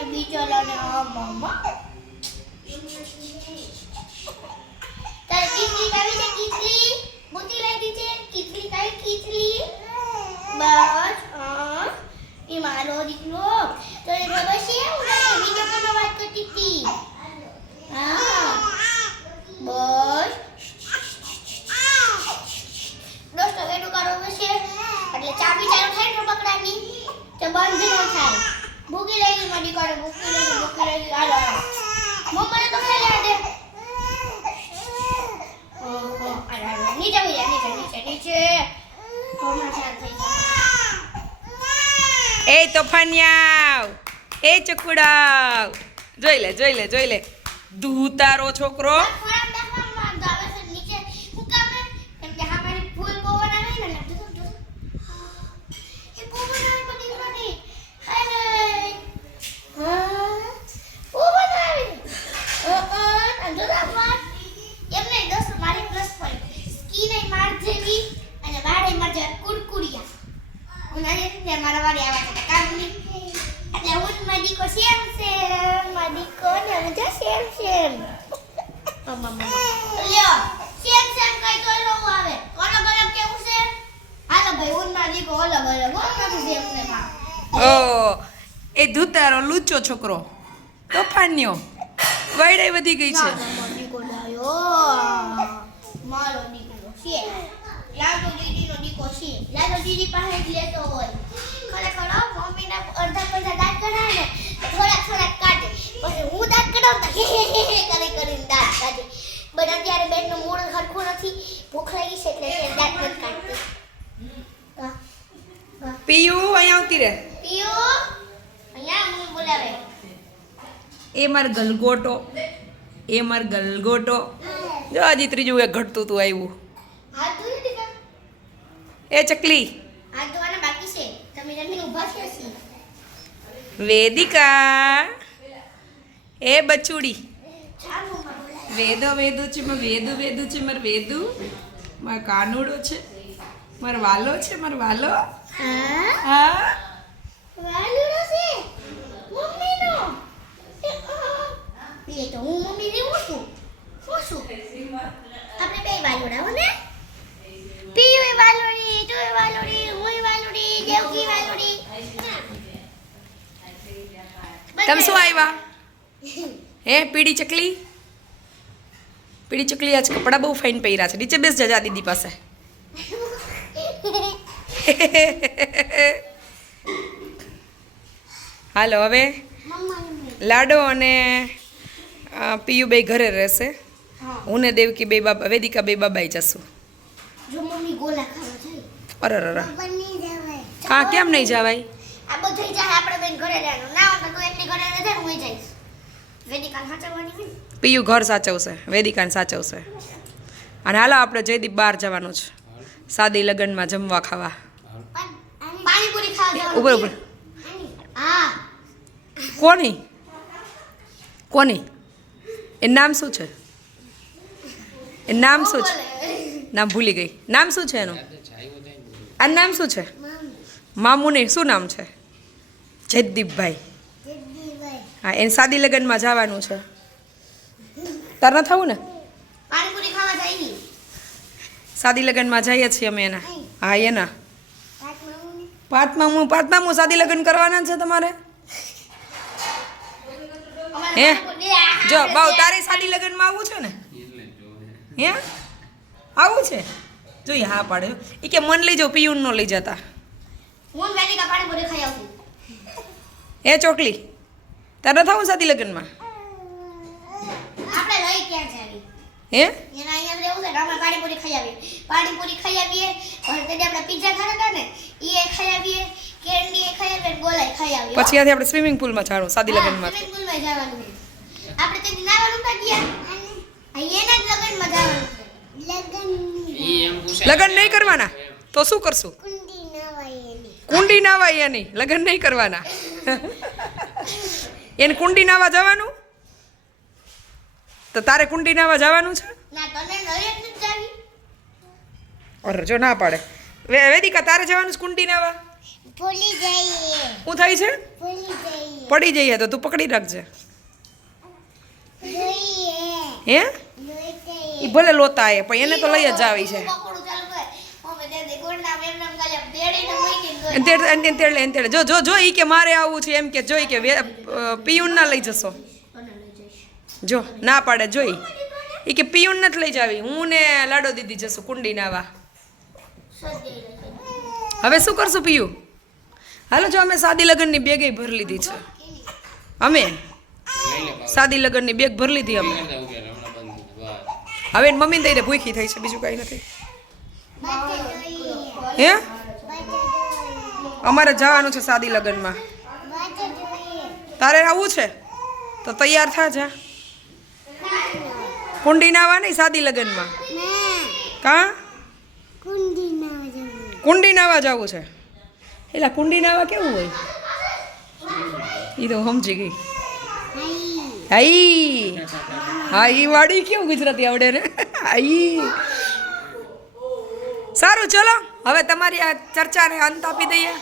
તમે બિચારાને મામા તારે કીચલી કાવી છે કીચલી બુતી લાગી છે કીચલી કાવી કીચલી બસ એ મારો દીકરો તો એ ખબર છે હું વિડિયો કોલમાં વાત કરતી હતી હા બસ દોસ્તો વેડું કરવું છે એટલે ચાબી ચાલુ થાય ને પકડાની તો બંધ ન થાય ભૂકી લાગી મારી કરે ભૂકી લાગી હાલો મમ્માને તો ખાઈ દે ઓહો અરે નીચે વઈ નીચે થોડા શાંત થઈ એ તોફાનિયાવ એ ચકુડાવ જોઈ લે ધૂતારો છોકરો મારા વાડી આવા છે કામની એટલે હું મારી કો સેમ મારી કો ને મજા સેમ લ્યો સેમ કઈ તો લો આવે અલગ અલગ કેવું છે હાલો ભાઈ હું મારી કો અલગ નથી સેમ માં ઓ એ ધૂતારો લૂચો છોકરો તોફાનિયો વૈડાઈ વધી ગઈ છે દીકો ડાયો મારો દીકરો છે લાડો દીદીનો દીકો છે લાડો દીદી પાસે જ લેતો હોય ખરેખર મમ્મીના અડધા પૈસા દાંત કઢાય ને થોડા કાઢે પછી હું દાંત કઢાવતા કરીને દાંત કાઢે બટ અત્યારે બેનનું મૂળ હરખું નથી ભૂખ લાગી છે એટલે દાંત નથી કાઢતી પીયુ અહીંયા આવતી રે પીઓ અહીંયા મમ્મી બોલાવે એ માર ગલગોટો જો હજી ત્રીજું એક ઘટતું તું આવ્યું હાથ ધોઈ દીધા એ ચકલી હાથ ધોવાના બાકી છે તમે જમીન ઊભા છે સી વેદિકા એ બચુડી ચાલો મમ્મા બોલાવે વેદુ છે માર વેદુ માર કાનુડો છે માર વાલો છે હા વાલુડો છે મમ્મીનો એ તો હું મમ્મી જેવું છું શું આપણે બે વાલુડા હો ને પીવી વાલુડી તું વાલુડી હું વાલુડી દેવકી વાલુડી તમે શું આવ્યા હે પીડી ચકલી આજ કપડાં બહુ ફાઇન પહેર્યા છે નીચે બેસ જા દીદી પાસે હાલો હવે લાડો અને પીયુ બે ઘરે રહેશે હું ને દેવકી બે બાબા વેદિકા બે બાબાઈ જશું જો મમ્મી ગોલા ખાવા જાય અરે બની જવાય હા કેમ નહીં જવાય આ બધું જાય આપણે બેન ઘરે રહેવાનું ના હોય તો એકલી ઘરે રહે હું જઈશ વેદિકા સાચવવાની હોય પીયુ ઘર સાચવશે વેદિકાને સાચવશે અને હાલો આપણે જયદીપ બહાર જવાનું છે સાદી લગ્નમાં જમવા ખાવા પાણીપુરી ખાવા ઉપર હા કોની એ નામ શું છે નામ ભૂલી ગઈ નામ શું છે એનું આ નામ શું છે મામુને શું નામ છે જયદીપભાઈ હા એને સાદી લગ્નમાં જવાનું છે તાર ન થવું ને પાણીપુરી ખાવા જાય સાદી લગ્નમાં જઈએ છીએ અમે એના હા એના પાંચમા સાદી લગ્ન કરવાના છે તમારે હે જો બાઉ તારે સાદી લગ્નમાં આવવું છે ને હે આવું છે જોઈએ હા પાડે એ કે મન લઈ જાઓ પિયુન નો લઈ જતા હું વેદિકા પાણીપુરી ખાઈ આવું હે ચોકલી તારે થવું સાદી લગ્નમાં આપણે લઈ ક્યાં જાવી હે એના અહીંયા રહેવું છે અમે પાણીપુરી ખાઈ આવીએ પછી તે આપણે પિઝા ખાતા હતા ને એ ખાઈ આવીએ કેન્ડી એ ખાઈ આવીએ ગોલાઈ ખાઈ આવીએ પછી ત્યાંથી આપણે સ્વિમિંગ પુલમાં જવાનું સાદી લગ્નમાં સ્વિમિંગ પુલમાં જવાનું આપણે તે નાવાનું તા ગયા એના જ લગ્નમાં જવાનું લગ્ન નહીં કરવાના તો શું કરશું કુંડી નાવા એની લગ્ન નહીં કરવાના એને કુંડી નાવા જવાનું તો તારે કુંડી નાવા જવાનું છે ના તને નરેક ન જાવી અરે જો ના પાડે વેદિકા તારે જવાનું છે કુંડી નાવા ભૂલી જઈએ શું થાય છે ભૂલી જઈએ પડી જઈએ તો તું પકડી રાખજે જોઈએ હે જોઈએ એ ભલે લોતા આવે પણ એને તો લઈ જ આવી છે તેડે જો જો જો ઈ કે મારે આવવું છે એમ કે જોઈ કે પિયુન ના લઈ જશો જો ના પાડે જોઈ ઈ કે પિયુન નથી લઈ જાવી હું ને લાડો દીદી જશું કુંડી નાવા હવે શું કરશું પિયુ હાલો જો અમે સાદી લગ્નની બેગ ભરી લીધી છે અમે સાદી લગ્નની બેગ ભરી લીધી અમે હવે એની મમ્મીને દઈ દે ભૂખી થઈ છે બીજું કાંઈ નથી હે અમારે જવાનું છે સાદી લગ્નમાં તારે આવવું છે તો તૈયાર થા જા કુંડી નાવા નહીં સાદી લગ્નમાં કા કુંડી નાવા જવું છે એટલે કુંડી નાવા કેવું હોય એ તો સમજી ગઈ હાઈ હા ઈ વાડી કેવું ગુજરાતી આવડે ને હાઈ સારું ચલો હવે તમારી આ ચર્ચાને અંત આપી દઈએ